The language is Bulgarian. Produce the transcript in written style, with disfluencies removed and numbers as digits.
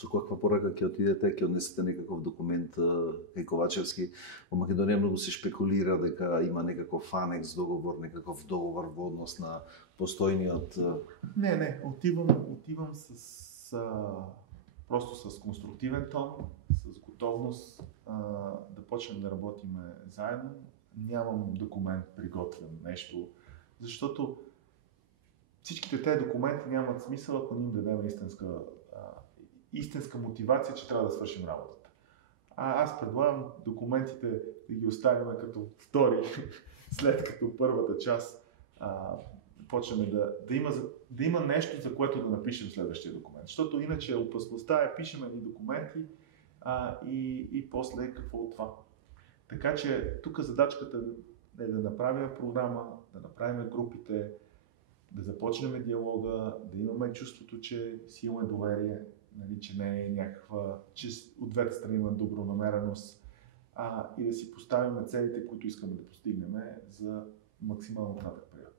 со каква порака ќе отидете, ќе однесете некаков документ кај Ковачевски. Во Македонија многу се шпекулира дека има некаков анекс договор, некаков договор во однос на постојниот. Не, отивам просто с конструктивен тон, с готовност да почнем да работиме заедно. Нямам документ приготвен нещо, защото всичките тези документи нямат смисъл, ако не им дадем истинска мотивация, че трябва да свършим работата. Аз предлагам документите да ги оставим като втори, след като първата част почнем да има нещо, за което да напишем следващия документ. Защото иначе опасността е пишем едни документи и после какво от това. Така че тук задачката е да направим програма, да направим групите, да започнем диалога, да имаме чувството, че си имаме доверие, нали, че не е някаква, че от двете страни има добронамереност и да си поставим целите, които искаме да постигнем за максимално кратък период.